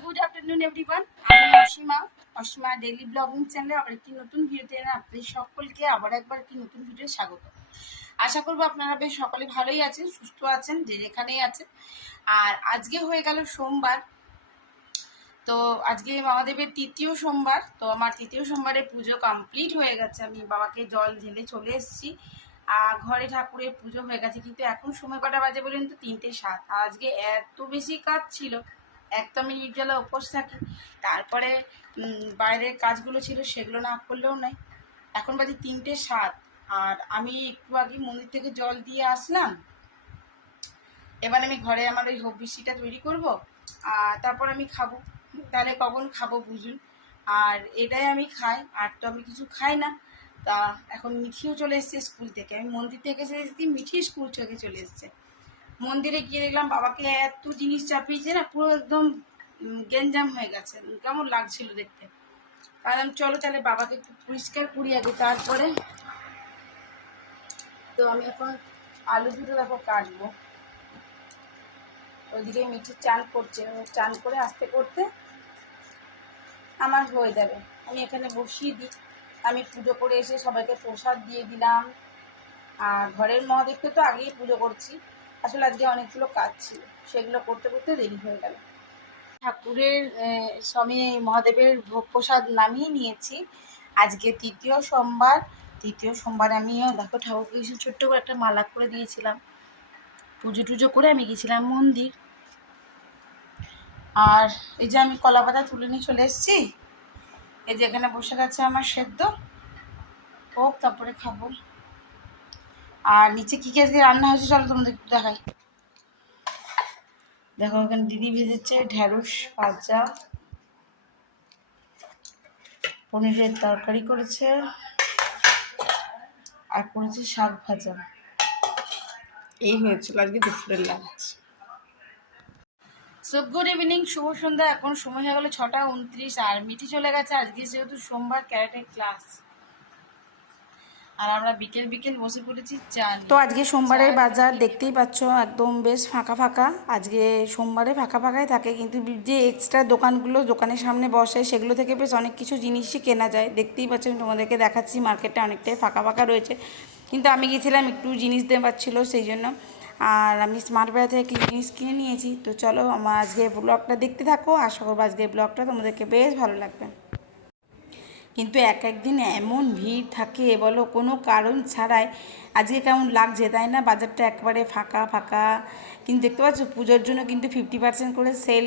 Good afternoon everyone আমি Asima. Asima daily blogging চ্যানেলে আবার একটি নতুন ভিডিওতে আপনাদের সকলকে আবার একবার একটি নতুন ভিডিও স্বাগত। আশা করব আপনারা বেশ সকলে ভালোই আছেন, সুস্থ আছেন, যে যেখানেই আছেন। আর আজকে হয়ে গেল সোমবার। তো আজকে মহাদেবের তৃতীয় সোমবার। তো আমার তৃতীয় সোমবারে পুজো কমপ্লিট হয়ে গেছে। আমি বাবাকে জল ঢেলে চলে এসেছি। আর ঘরে ঠাকুরের পুজো হয়ে গেছে। কিন্তু এখন সময় কটা বাজে বলেন তো? তিনটে সাত। আজকে এত বেশি কাজ ছিল। এক তো আমি নির্জলা উপোস থাকি। তারপরে বাইরের কাজগুলো ছিল সেগুলো না করলেও নয় এখন বাজে তিনটে সাত। আর আমি একটু আগে মন্দির থেকে জল দিয়ে আসলাম। এবার আমি ঘরে আমার ওই হবিষ্যিটা তৈরি করব। আর তারপর আমি খাব। তাহলে কখন খাব বুঝুন। আর এটাই আমি খাই। আর তো আমি কিছু খাই না। তা এখন মিঠিও চলে এসছে স্কুল থেকে। আমি মন্দির থেকে এসেছি মিঠি স্কুল থেকে চলে এসছে। মন্দিরে গিয়ে দেখলাম বাবাকে এত জিনিস চাপিয়েছে না, পুরো একদম গেঞ্জাম হয়ে গেছে। কেমন লাগছিল দেখতে। ভাবলাম চলো তাহলে বাবাকে একটু পরিষ্কার করি আগে, তারপরে তো আমি এখন আলু দুটো দেখো কাটবো। ওইদিকে মিঠি চান করছে চান করে আসতে করতে আমার হয়ে যাবে। আমি এখানে বসিয়ে দিই। আমি পুজো করে এসে সবাইকে প্রসাদ দিয়ে দিলাম। আর ঘরের মহাদেবকে তো আগেই পুজো করছি। আসলে আজকে অনেকগুলো কাজ ছিল, সেগুলো করতে করতে দেরি হয়ে গেল। ঠাকুরের স্বামী মহাদেবের ভোগ প্রসাদ নামিয়ে নিয়েছি। আজকে তৃতীয় সোমবার তৃতীয় সোমবার আমিও, দেখো ঠাকুরকে কিছু ছোট্ট করে একটা মালা করে দিয়েছিলাম। পুজো টুজো করে আমি গেছিলাম মন্দির। আর এই যে আমি কলা পাতা তুলে নিয়ে চলে এসেছি, এই যে এখানে বসে গেছে আমার সেদ্ধ। হোক, তারপরে খাব। আর নিচে কী কী আজকে রান্না হয়েছে চলো তোমাদের একটু দেখাই। দেখো এখানে দিদি ভেজেছে ঢ্যাঁড়স ভাজা পনিরের তরকারি করেছে আর করেছে শাক ভাজা। এই হয়েছিল আজকে দুপুরের লাঞ্চ সো গুড ইভিনিং শুভ সন্ধ্যা। এখন সময় হয়ে গেলো ছটা উনত্রিশ আর মিটি চলে গেছে। আজকে যেহেতু সোমবার ক্যারেটের ক্লাস আর আমরা বিকেল বিকেল বসে পড়েছি চা তো আজকে সোমবারের বাজার দেখতেই পাচ্ছ একদম বেশ ফাঁকা ফাঁকা। আজকে সোমবারে ফাঁকা ফাঁকাই থাকে কিন্তু যে এক্সট্রা দোকানগুলো দোকানের সামনে বসে সেগুলো থেকে বেশ অনেক কিছু জিনিসই কেনা যায়। দেখতেই পাচ্ছ আমি তোমাদেরকে দেখাচ্ছি মার্কেটটা অনেকটাই ফাঁকা ফাঁকা রয়েছে। কিন্তু আমি গেছিলাম একটু জিনিস দেওয়া পাচ্ছিলো সেই জন্য। আর আমি স্মার্ট বাজার থেকে জিনিস কিনে নিয়েছি। তো চলো আমার আজকে ব্লগটা দেখতে থাকো আশা করব আজকে ব্লগটা তোমাদেরকে বেশ ভালো লাগবে। কিন্তু এক একদিন এমন ভিড় থাকে, বলো, কোনো কারণ ছাড়াই। আজকে কেমন লাগছে, তাই না? বাজারটা একবারে ফাঁকা ফাঁকা। কিন্তু দেখতে পাচ্ছ, পুজোর জন্য কিন্তু ফিফটি পার্সেন্ট করে সেল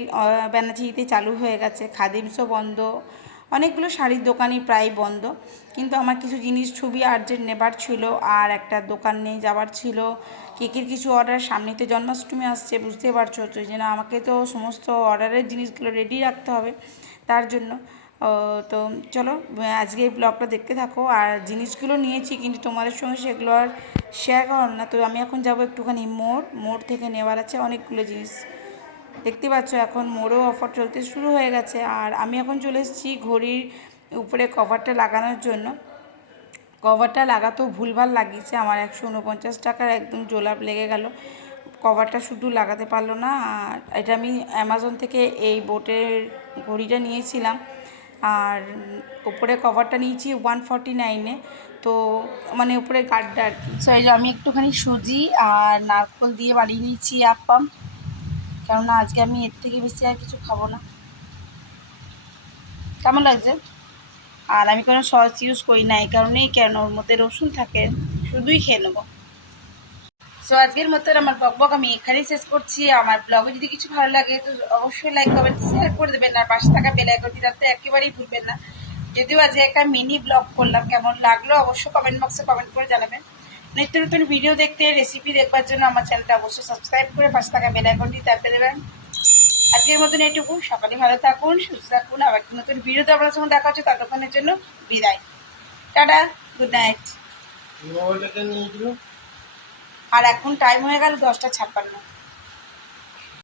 ব্যানাচিতে চালু হয়ে গেছে। খাদিমসও বন্ধ। অনেকগুলো শাড়ির দোকানই প্রায় বন্ধ। কিন্তু আমার কিছু জিনিস ছবি আর্জেন্ট নেবার ছিল আর একটা দোকান নিয়ে যাবার ছিল। কেকের কিছু অর্ডার সামনে তো জন্মাষ্টমী আসছে বুঝতে পারছ। তো এই জন্য আমাকে তো সমস্ত অর্ডারের জিনিসগুলো রেডি রাখতে হবে তার জন্য। তো চলো, আজকে এই ব্লগটা দেখতে থাকো। আর জিনিসগুলো নিয়েছি, কিন্তু তোমাদের সঙ্গে সেগুলো আর শেয়ার করো না। তো আমি এখন যাব একটুখানি মোড়। মোড় থেকে নেওয়ার আছে অনেকগুলো জিনিস। দেখতে পাচ্ছ, এখন মোড়েও অফার চলতে শুরু হয়ে গেছে। আর আমি এখন চলে এসেছি ঘড়ির উপরে কভারটা লাগানোর জন্য। কভারটা লাগাতেও ভুলভাল লাগিয়েছে। আমার একশো উনপঞ্চাশ টাকার একদম জোলাপ লেগে গেল। কভারটা শুধু লাগাতে পারল না। আর এটা আমি অ্যামাজন থেকে এই বোটের ঘড়িটা নিয়েছিলাম। আর উপরে কভারটা নিয়েছি ওয়ান ফর্টি নাইনে তো মানে উপরে গার্ডটা আর কি। সো আমি একটুখানি সুজি আর নারকল দিয়ে বানিয়ে নিয়েছি আপ্পাম কেননা আজকে আমি এর থেকে বেশি আর কিছু খাব না। কেমন লাগছে? আর আমি কোনো সস ইউজ করি না, এই কারণেই কেন, ওর মধ্যে রসুন থাকে, শুধুই খেয়ে নেব। সো আজকের মতন আমার বক বক আমি এখানেই শেষ করছি। আমার ব্লগে যদি কিছু ভালো লাগে, তো অবশ্যই লাইক কমেন্ট শেয়ার করে দেবেন। আর পাশে থাকা বেল আইকনটি যাতে একেবারেই ভুলবেন না। যদিও আজকে একটা মিনি ব্লগ করলাম, কেমন লাগল অবশ্যই কমেন্ট বক্সে কমেন্ট করে জানাবেন। নিত্য নতুন ভিডিও দেখতে রেসিপি দেখবার জন্য আমার চ্যানেলটা অবশ্যই সাবস্ক্রাইব করে পাশে থাকা বেল আইকনটি চাপে দেবেন। আজকের মতন এটুকু। সকালে ভালো থাকুন, সুস্থ থাকুন। আবার একটা নতুন ভিডিওতে আপনার সঙ্গে দেখা হচ্ছে। ততক্ষণের জন্য বিদায়। টাটা গুড নাইট আর এখন টাইম হয়ে গেল দশটা ছাপ্পান্ন।